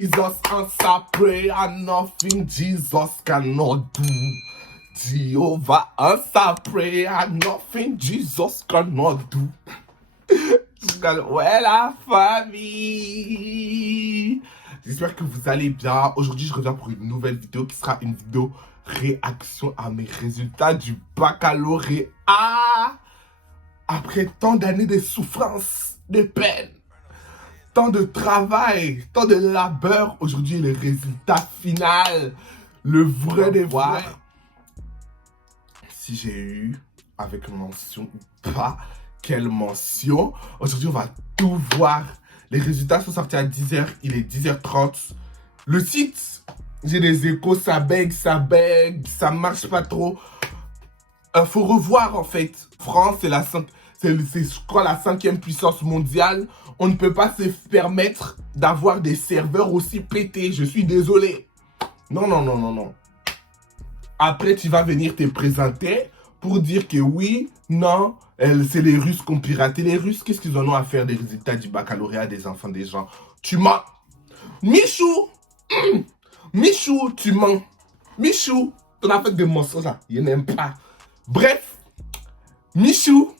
Jesus answer prayer, nothing Jesus cannot do. Jehovah answer prayer, nothing Jesus cannot do. Ouais, la famille. J'espère que vous allez bien. Aujourd'hui, je reviens pour une nouvelle vidéo qui sera une vidéo réaction à mes résultats du baccalauréat. Après tant d'années de souffrance, de peine, tant de travail, tant de labeur, aujourd'hui le résultat final, le vrai devoir. Si j'ai eu avec mention ou pas, quelle mention. Aujourd'hui on va tout voir. Les résultats sont sortis à 10h, il est 10h30. Le site, j'ai des échos, ça bug, ça marche pas trop. Faut revoir en fait. France, c'est je crois la 5e puissance mondiale. On ne peut pas se permettre d'avoir des serveurs aussi pétés. Je suis désolé. Non. Après, tu vas venir te présenter pour dire que oui, non, c'est les Russes qui ont piraté. Les Russes, qu'est-ce qu'ils en ont à faire des résultats du baccalauréat des enfants des gens? Tu mens. Michou, Michou, tu mens. Michou, ton affaire de mensonges là, il n'aime pas. Bref, Michou,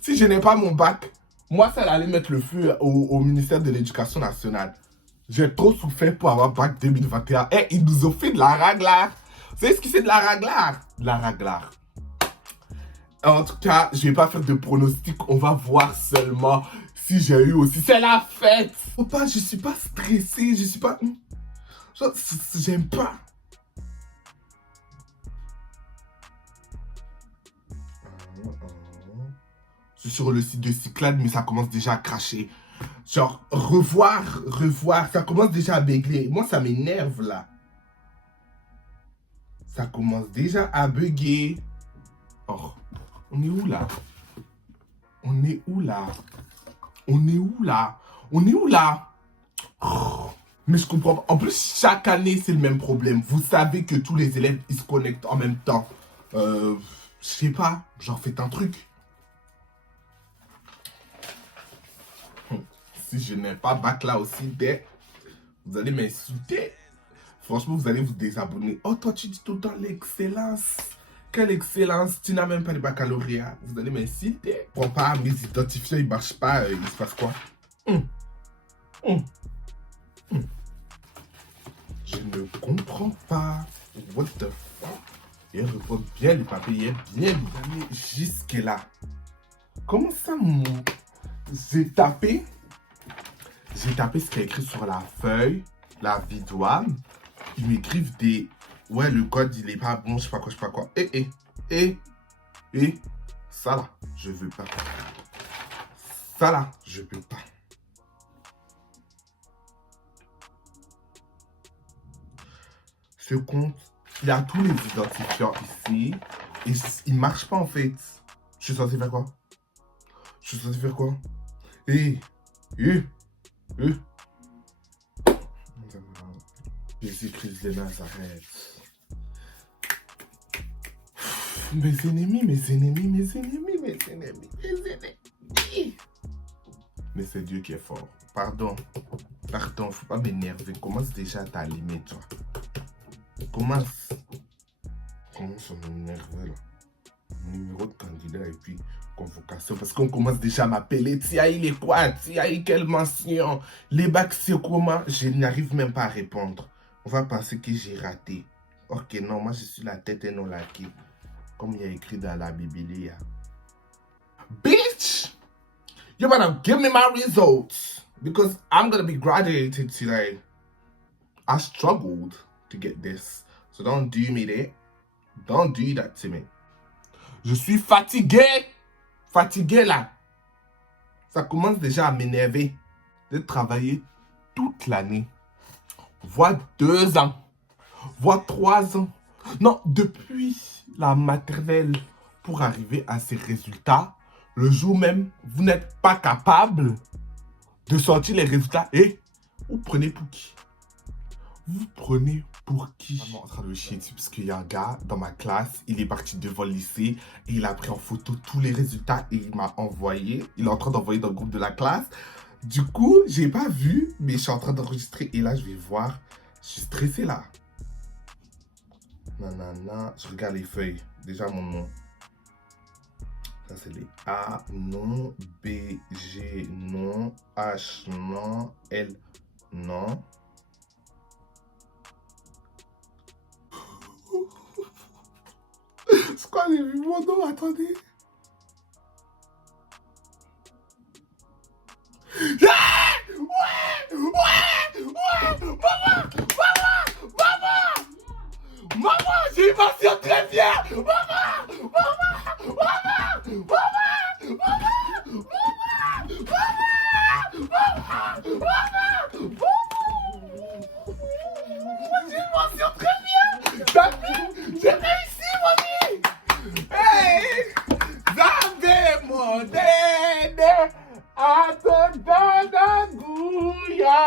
si je n'ai pas mon bac, moi, ça allait mettre le feu au ministère de l'Éducation nationale. J'ai trop souffert pour avoir bac 2021. Et ils nous ont fait de la raglard. Vous savez ce que c'est de la raglard? De la raglard. En tout cas, je vais pas faire de pronostic. On va voir seulement si j'ai eu aussi. C'est la fête. Faut pas, je suis pas stressé. Je suis pas... J'aime pas. Je suis sur le site de Cyclade, mais ça commence déjà à cracher. Genre, revoir, ça commence déjà à bugger. Moi, ça m'énerve, là. Ça commence déjà à bugger. Oh, on est où, là? On est où, là? On est où, là? On est où, là? Oh, mais je comprends pas. En plus, chaque année, c'est le même problème. Vous savez que tous les élèves, ils se connectent en même temps. Je sais pas, genre, faites un truc. Si je n'ai pas bac là aussi, vous allez m'insulter. Franchement, vous allez vous désabonner. Oh, toi, tu dis tout le temps l'excellence. Quelle excellence. Tu n'as même pas de baccalauréat. Vous allez m'insulter. Prends pas mes identifiants, ils ne marchent pas. Il se passe quoi? Je ne comprends pas. What the fuck? Il reprend bien les papiers. Bien jusque là. Comment ça, mon... J'ai tapé ce qu'il y a écrit sur la feuille, la vidoine. Ils m'écrivent des... Ouais, le code, il est pas bon, je sais pas quoi. Et... Ça là, je veux pas. Ça là, je peux pas. Ce compte, il y a tous les identifiants ici. Et il marche pas en fait. Je suis censé faire quoi? Jésus-Christ de Nazareth. Mes ennemis. Mais c'est Dieu qui est fort. Pardon, faut pas m'énerver. Commence déjà à t'allumer, toi. Commence à m'énerver, là. Numéro de candidat et puis convocation. Parce qu'on commence déjà à m'appeler. Tia, il est quoi? Tia, quelle mention? Les bacs, c'est comment? Je n'arrive même pas à répondre. On va penser que j'ai raté. Ok, non, moi je suis la tête et non la queue. Comme il y a écrit dans la Bible. Bitch! You better give me my results. Because I'm gonna be graduated today. I struggled to get this. So don't do me that. Don't do that to me. Je suis fatigué. Fatigué là. Ça commence déjà à m'énerver de travailler toute l'année. Voire 2 ans. Voire 3 ans. Non, depuis la maternelle pour arriver à ces résultats, le jour même, vous n'êtes pas capable de sortir les résultats et vous prenez pour qui? Vous prenez pour qui? Je suis en train de chier dessus parce qu'il y a un gars dans ma classe, il est parti devant le lycée et il a pris en photo tous les résultats et il m'a envoyé. Il est en train d'envoyer dans le groupe de la classe. Du coup, j'ai pas vu, mais je suis en train d'enregistrer. Et là, je vais voir. Je suis stressé là. Nanana. Je regarde les feuilles. Déjà, mon nom. Ça, c'est les A, non. B, G, non. H, non. L, non. C'est quoi, j'ai vu mon nom? Attendez. Ah! Ouais! Ouais! Ouais! Maman! Maman! Maman! Maman! J'ai une mention très bien! Maman! Maman! Maman! Maman! J'ai une mention très bien! T'as vu? J'ai réussi, mamie! Hey! Zabe mon dede! Atodana guya!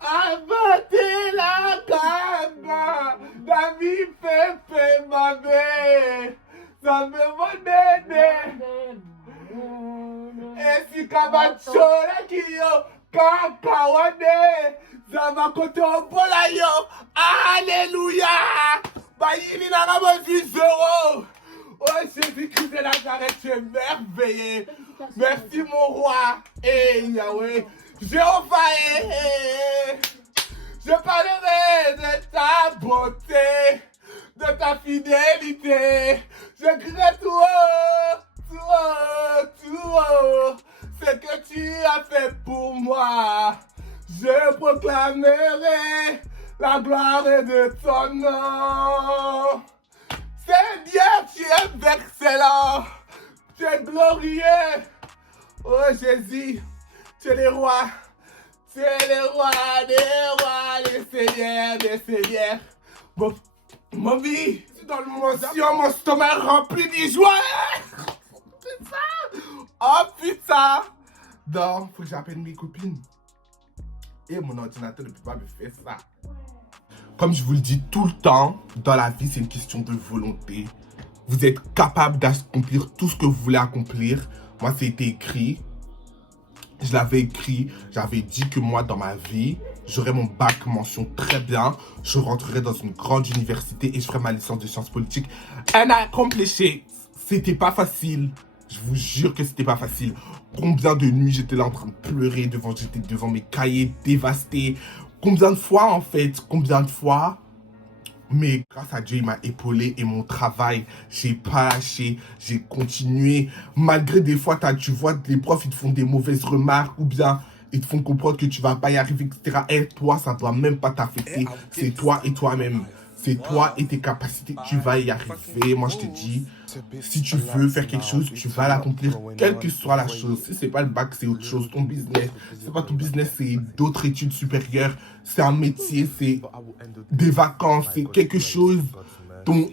Abate la ganga! Davi pepe mame! Zabe mon dede! Esi kabachora kiyo! Kakawane! Zama kotombola yo! Alléluia! Bayini nana zéro! Oh Jésus-Christ de Nazareth, tu es merveilleux! Merci mon roi! Et Yahweh! Jéhovah! Je parlerai de ta beauté, de ta fidélité. Je crie tout haut, tout haut, tout haut, ce que tu as fait pour moi. Je proclamerai la gloire de ton nom. Seigneur, tu es excellent, tu es glorieux. Oh Jésus, tu es le roi. Tu es le roi des rois, le seigneur des seigneurs. Mon vie, dans le motion, mon stomac rempli de joie. C'est ça. Oh putain. Donc, faut que j'appelle mes copines. Et mon ordinateur ne peut pas me faire ça. Comme je vous le dis tout le temps, dans la vie, c'est une question de volonté. Vous êtes capable d'accomplir tout ce que vous voulez accomplir. Moi, c'était écrit. Je l'avais écrit, j'avais dit que moi, dans ma vie, j'aurais mon bac mention très bien. Je rentrerais dans une grande université et je ferais ma licence de sciences politiques. And I accomplished it. C'était pas facile. Je vous jure que c'était pas facile. Combien de nuits j'étais là en train de pleurer j'étais devant mes cahiers dévastés. Combien de fois, en fait, combien de fois. Mais grâce à Dieu, il m'a épaulé et mon travail, j'ai pas lâché, j'ai continué. Malgré des fois, tu vois, les profs, ils te font des mauvaises remarques ou bien ils te font comprendre que tu vas pas y arriver, etc. Et toi, ça doit même pas t'affecter. C'est toi et toi-même. C'est toi et tes capacités, tu vas y arriver. Moi, je te dis, si tu veux faire quelque chose, tu vas l'accomplir, quelle que soit la chose. Si c'est pas le bac, c'est autre chose. Ton business, c'est pas ton business, c'est d'autres études supérieures. C'est un métier, c'est des vacances, c'est quelque chose,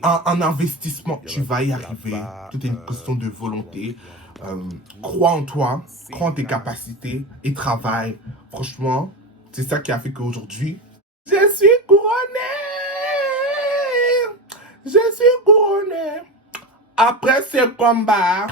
un investissement. Tu vas y arriver. Tout est une question de volonté. Crois en toi, crois en tes capacités et travaille. Franchement, c'est ça qui a fait qu'aujourd'hui, je suis couronné. Je suis couronné. Après ce combat,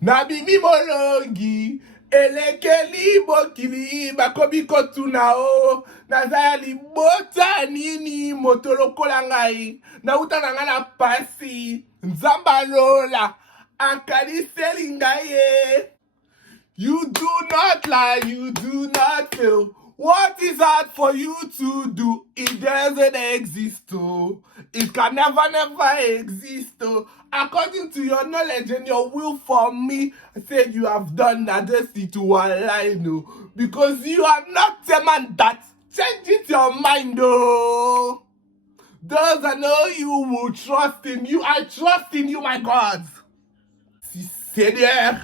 Nabimi Molongi, Elekeli Bokili, Bakobi Kotunao, Nazali Botanini, Motolokolangai, Nauta Nangana Pasi, Nzambalola, Ankali Selingaye. You do not lie, you do not fail. What is hard for you to do? It doesn't exist, oh. It can never exist, oh. According to your knowledge and your will for me, I said you have done that just to align, oh. Because you are not a man that changes your mind, oh. Those that know you will trust in you. I trust in you, my God. Si Seigneur,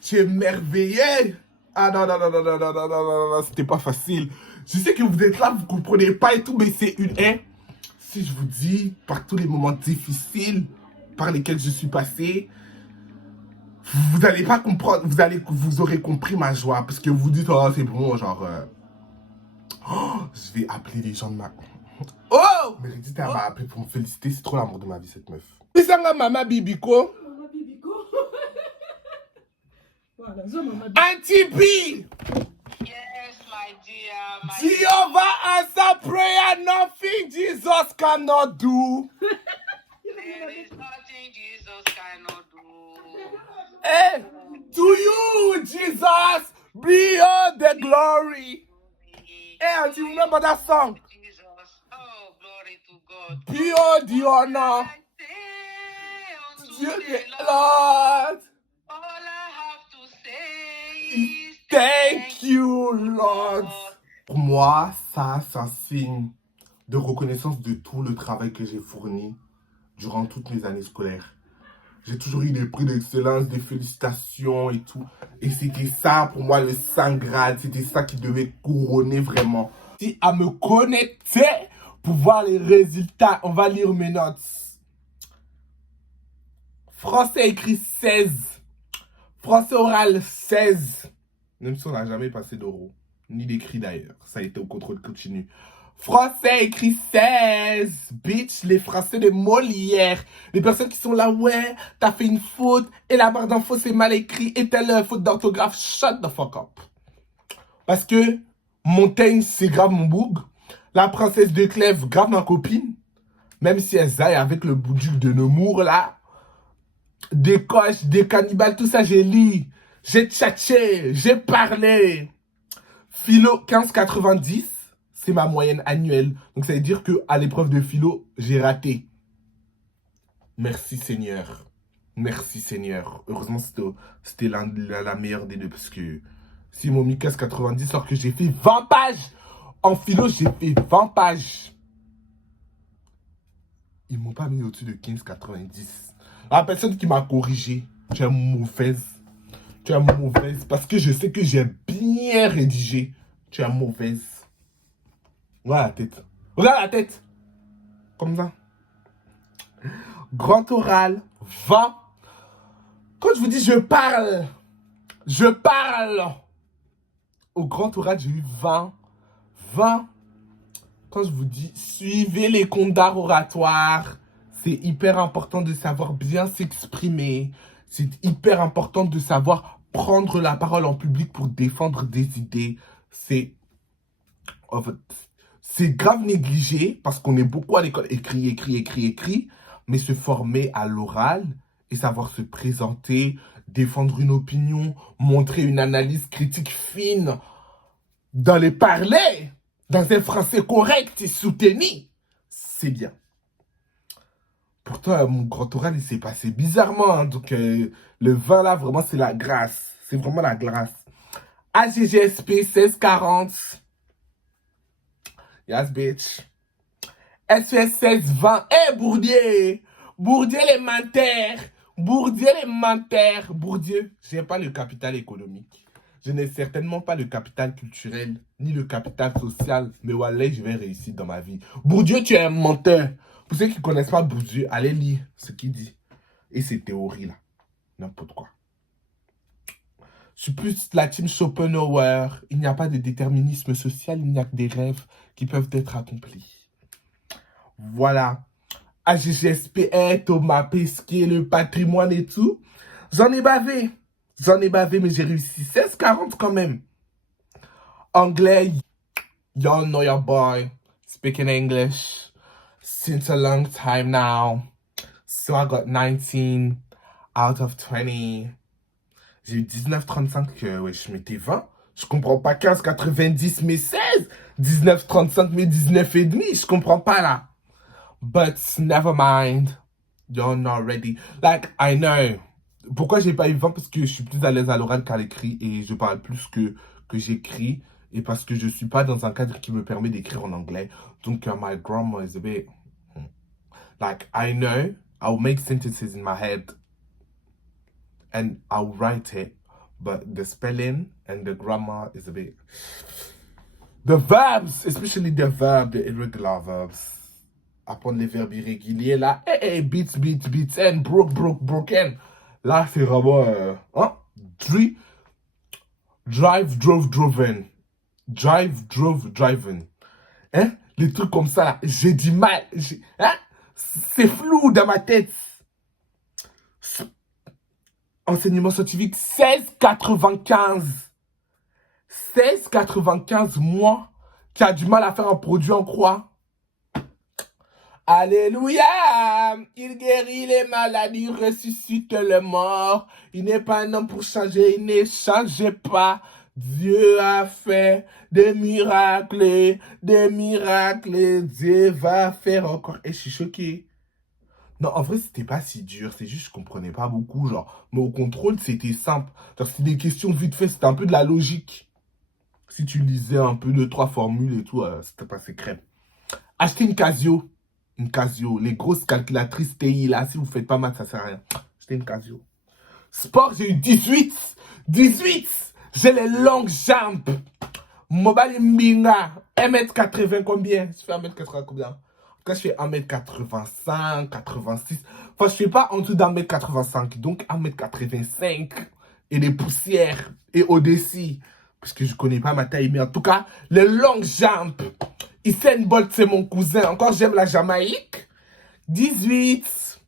tu es merveilleux. Ah non, non, non, non, non, non, non, non, non, non, c'était pas facile. Je sais que vous êtes là, vous comprenez pas et tout, mais c'est une haine. Si je vous dis, par tous les moments difficiles par lesquels je suis passé, vous allez pas comprendre, vous aurez compris ma joie, parce que vous dites, oh, c'est bon, genre, oh, je vais appeler les gens de ma... Oh! Meredith, elle m'a appelé pour me féliciter, c'est trop l'amour de ma vie, cette meuf. Bisanga Mama Bibiko. Mama Bibiko. Voilà. Auntie B! Yes, my dear. Jehovah answer prayer, nothing Jesus cannot do. There is nothing Jesus cannot do. Hey, to you, Jesus, be all the glory. Hey, auntie, remember that song? Jesus. Oh, glory to God. Be all the honor. Unto To the the Lord. Lord. All I have to say is Thank you, Lord. Pour moi, ça, c'est un signe de reconnaissance de tout le travail que j'ai fourni durant toutes mes années scolaires. J'ai toujours eu des prix d'excellence, des félicitations et tout. Et c'était ça, pour moi, le Saint Graal. C'était ça qui devait couronner vraiment. Si à me connecter pour voir les résultats, on va lire mes notes. Français écrit 16. Français oral 16. Même si on n'a jamais passé d'oraux. Ni d'écrit d'ailleurs. Ça a été au contrôle continu. Français écrit 16. Bitch, les français de Molière. Les personnes qui sont là, ouais, t'as fait une faute. Et la barre d'infos, c'est mal écrit. Et telle faute d'orthographe. Shut the fuck up. Parce que Montaigne, c'est grave mon boug. La princesse de Clèves, grave ma copine. Même si elle zaille avec le bouduc de Nemours, là. Des coches, des cannibales, tout ça, j'ai lu. J'ai tchatché, j'ai parlé. Philo 15,90, c'est ma moyenne annuelle. Donc ça veut dire qu'à l'épreuve de philo, j'ai raté. Merci Seigneur. Merci Seigneur. Heureusement, c'était la meilleure des deux. Parce que si mon mis 15,90, alors que j'ai fait 20 pages. En philo, j'ai fait 20 pages. Ils m'ont pas mis au-dessus de 15,90. La personne qui m'a corrigé, tu es mauvaise. Tu es mauvaise parce que je sais que j'ai bien rédigé. Tu es mauvaise. Regarde la tête. Regarde la tête. Comme ça. Grand oral, 20. Quand je vous dis je parle. Je parle. Au grand oral, j'ai eu 20. 20. Quand je vous dis suivez les comptes d'art oratoire. C'est hyper important de savoir bien s'exprimer. C'est hyper important de savoir prendre la parole en public pour défendre des idées. C'est grave négligé parce qu'on est beaucoup à l'école écrit. Mais se former à l'oral et savoir se présenter, défendre une opinion, montrer une analyse critique fine dans les parler, dans un français correct et soutenu, c'est bien. Pourtant, mon grand oral, il s'est passé bizarrement. Hein. Donc, le vin, là, vraiment, c'est la grâce. C'est vraiment la grâce. AGGSP 1640. Yes, bitch. SES 1620. Eh, Bourdieu. Bourdieu, les menteurs. Bourdieu, les menteurs. Bourdieu, je n'ai pas le capital économique. Je n'ai certainement pas le capital culturel, ni le capital social. Mais wallah, je vais réussir dans ma vie. Bourdieu, tu es un menteur. Pour ceux qui ne connaissent pas Bourdieu, allez lire ce qu'il dit. Et ces théories-là. N'importe quoi. Je suis plus la team Schopenhauer. Il n'y a pas de déterminisme social, il n'y a que des rêves qui peuvent être accomplis. Voilà. AGGSPR, Thomas Pesquet, le patrimoine et tout. J'en ai bavé. Mais j'ai réussi. 16,40 quand même. Anglais, y'all know your boy. Speaking English. Since a long time now. So I got 19 out of 20. J'ai eu 19,35, ouais, je mettais 20. Je comprends pas 15,90 mais 16. 19,35 mais 19,5. Je comprends pas là. But never mind. You're not ready. Like, I know. Pourquoi j'ai pas eu 20? Parce que je suis plus à l'aise à l'oral qu'à l'écrit et je parle plus que j'écris. Et parce que je suis pas dans un cadre qui me permet d'écrire en anglais. Donc, my grammar is a bit... Like, I know, I'll make sentences in my head and I'll write it, but the spelling and the grammar is a bit... The verbs, especially the irregular verbs. Apprendre les verbes irréguliers, là, hey, beats, and broken. Là, c'est vraiment, drive, driven. Hein? Les trucs comme ça, là, j'ai du mal. Hein? C'est flou dans ma tête. Enseignement scientifique, 16,95. 16,95, moi, qui a du mal à faire un produit en croix. Alléluia! Il guérit les maladies, ressuscite les morts. Il n'est pas un homme pour changer, il ne change pas. Dieu a fait des miracles, des miracles. Dieu va faire encore. Et je suis choqué. Non, en vrai, c'était pas si dur. C'est juste que je comprenais pas beaucoup, genre. Mais au contrôle, c'était simple. Genre, c'était des questions vite fait. C'était un peu de la logique. Si tu lisais un peu 2-3 formules et tout, c'était passé crème. Acheter une Casio. Une Casio. Les grosses calculatrices TI, là, si vous faites pas maths, ça sert à rien. Acheter une Casio. Sport, j'ai eu 18. 18. J'ai les longues jambes. Mobile Mbinga. 1m80 combien? Je fais 1m80 combien? En tout cas, je fais 1m85, 86. Enfin, je fais pas en dessous d'1m85. Donc, 1m85. Et des poussières. Et au-dessus. Parce que je connais pas ma taille. Mais en tout cas, les longues jambes. Usain Bolt, c'est mon cousin. Encore, j'aime la Jamaïque. 18.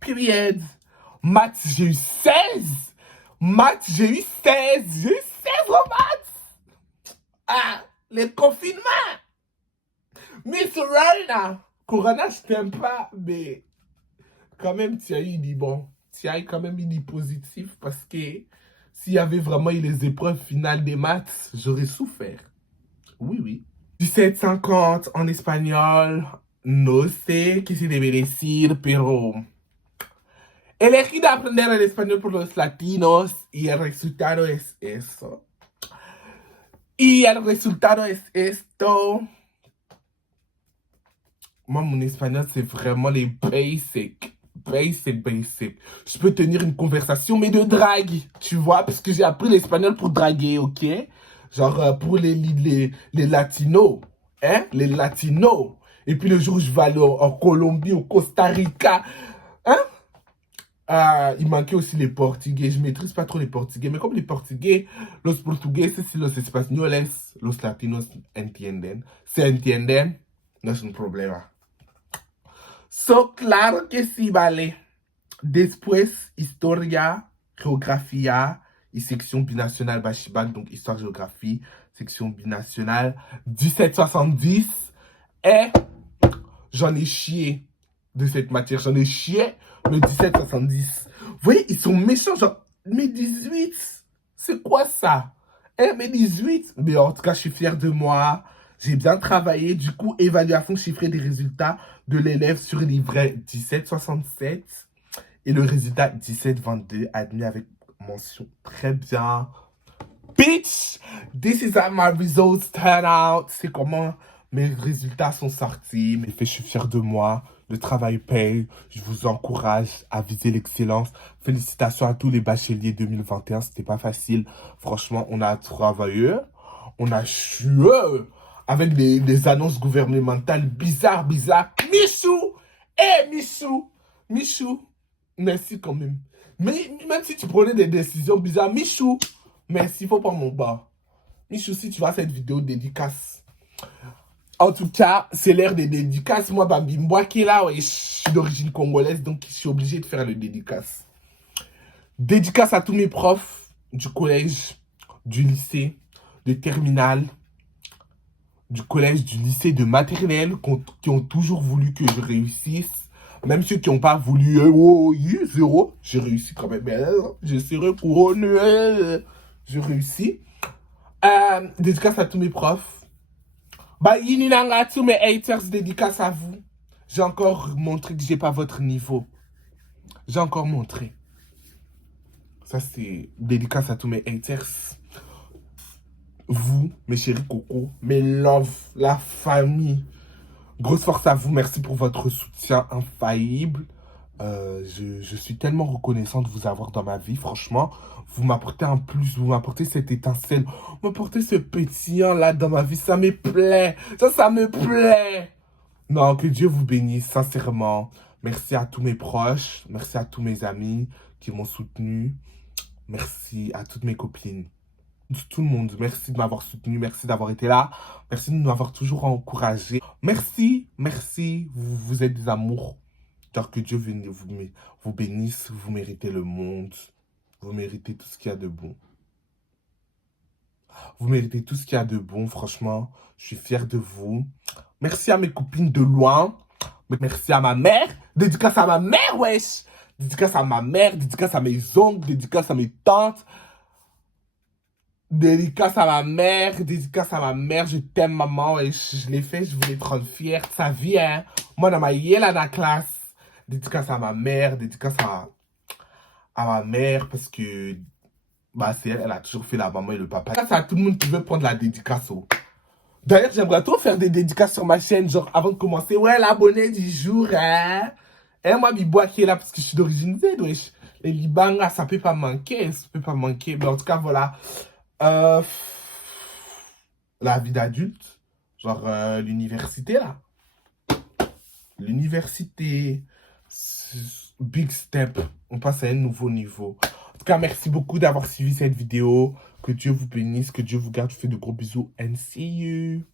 Period. Maths, j'ai eu 16. Maths, j'ai eu 16. J'ai eu 16 en maths. Ah, les confinements. Miss Corona. Corona, je t'aime pas, mais quand même, tu as eu dit bon. Tu as quand même eu dit positif parce que s'il y avait vraiment eu les épreuves finales des maths, j'aurais souffert. Oui, oui. 17,50 en espagnol. No sé qué se debe decir, pero elegí de aprender el español por los latinos y el resultado es eso. Y el resultado es esto. Moi, mon espagnol, c'est vraiment les basics. Basic. Je peux tenir une conversation, mais de drague, tu vois, parce que j'ai appris l'espagnol pour draguer, ok? Genre, pour les latinos, hein? Les latinos. Et puis le jour où je vais aller en Colombie, au Costa Rica, hein? Ah, il manquait aussi les Portugais. Je maîtrise pas trop les Portugais, mais comme les Portugais, los portugueses y los españoles, los latinos entienden. Se entienden, no es un problema. So, claro que sí, vale. Después, historia, géographia et section binationale Bachibac, donc histoire-géographie, section binationale 1770. Et j'en ai chié de cette matière. J'en ai chié le 1770. Vous voyez, ils sont méchants, genre, mais 18, c'est quoi ça? Mais 18, mais en tout cas, je suis fier de moi. J'ai bien travaillé. Du coup, évaluation chiffrée des résultats de l'élève sur livret 1767 et le résultat 1722 admis avec mention très bien. Bitch, this is how my results turn out. C'est comment mes résultats sont sortis. Mais je suis fier de moi. Le travail paye. Je vous encourage à viser l'excellence. Félicitations à tous les bacheliers 2021. C'était pas facile. Franchement, on a travaillé. On a chué avec des annonces gouvernementales bizarres. Michou! Michou! Merci quand même. Mais même si tu prenais des décisions bizarres, Michou, merci, faut pas mon bas. Michou, si tu vois cette vidéo dédicace. En tout cas, c'est l'ère des dédicaces. Moi, Bambi Mboua qui est là, ouais, je suis d'origine congolaise, donc je suis obligé de faire le dédicace. Dédicace à tous mes profs du collège, du lycée, de terminale, du collège, du lycée, de maternelle, qui ont toujours voulu que je réussisse. Même ceux qui n'ont pas voulu, zéro, j'ai réussi quand même. Je serai couronné, je réussis. Dédicace à tous mes profs. Bah, Yininanga, tous mes haters, dédicace à vous. J'ai encore montré que j'ai pas votre niveau. J'ai encore montré. Ça, c'est dédicace à tous mes haters. Vous, mes chéris coco, mes love, la famille. Grosse force à vous. Merci pour votre soutien infaillible. Je suis tellement reconnaissant de vous avoir dans ma vie. Franchement, vous m'apportez un plus. Vous m'apportez cette étincelle. Vous m'apportez ce pétillant là dans ma vie. Ça me plaît. Ça me plaît. Non, que Dieu vous bénisse, sincèrement. Merci à tous mes proches. Merci à tous mes amis qui m'ont soutenu. Merci à toutes mes copines. Tout le monde, merci de m'avoir soutenu, merci d'avoir été là, merci de m'avoir toujours encouragé. Merci, vous êtes des amours. Genre que Dieu vous bénisse, vous méritez le monde. Vous méritez tout ce qu'il y a de bon. Vous méritez tout ce qu'il y a de bon, franchement. Je suis fier de vous. Merci à mes copines de loin. Merci à ma mère. Dédicace à ma mère, wesh. Dédicace à ma mère, dédicace à mes oncles, dédicace à mes tantes. Dédicace à ma mère, dédicace à ma mère. Je t'aime, maman. Wesh. Je l'ai fait, je voulais te rendre fière de sa vie, hein. Moi, dans ma yéla dans la classe. Dédicace à ma mère, dédicace à ma mère, parce que bah, c'est elle, elle a toujours fait la maman et le papa. Dédicace à tout le monde qui veut prendre la dédicace. Oh. D'ailleurs, j'aimerais trop faire des dédicaces sur ma chaîne, genre avant de commencer. Ouais, l'abonné du jour, hein. Et moi, Bibois qui est là parce que je suis d'origine Z, wesh. Les Libangas, ça peut pas manquer, ça peut pas manquer. Mais en tout cas, voilà. La vie d'adulte, genre l'université, là. L'université, big step. On passe à un nouveau niveau. En tout cas, merci beaucoup d'avoir suivi cette vidéo. Que Dieu vous bénisse, que Dieu vous garde. Je vous fais de gros bisous and see you.